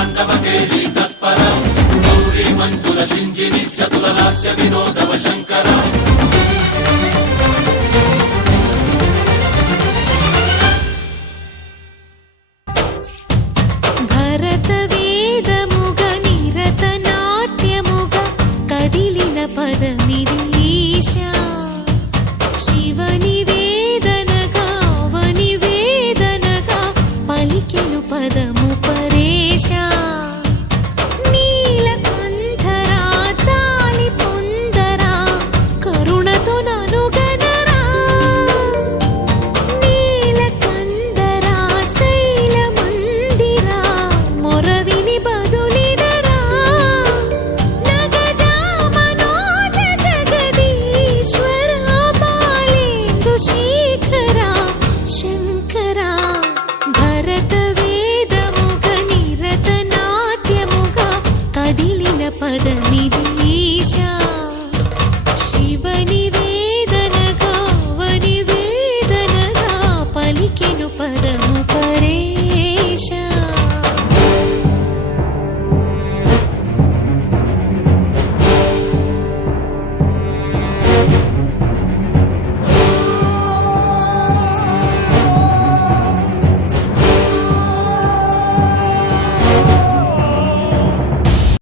తాండవకేళీ తత్పర గౌరీ మంజుల సింజిని చతుల లాస్య వినోదవ శంకర భరతవేదముగ పదం కదిలిన శివని వేదనగా వని వేదనగా పలికెను పదము పరే.